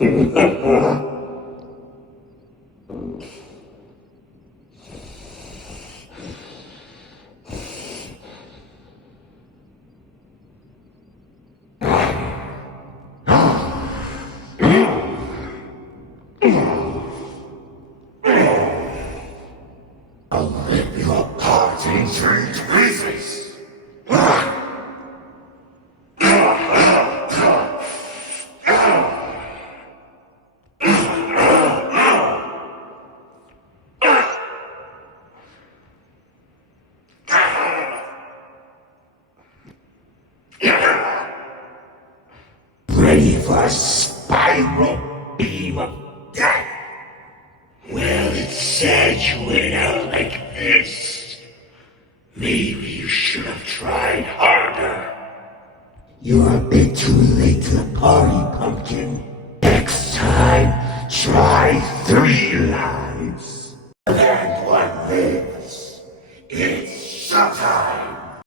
I'll rip you apart into pieces! Ready for a spiral beam of death? Well, it said you went out like this. Maybe you should have tried harder. You're a bit too late to the party, pumpkin. Next time, try 3 lives.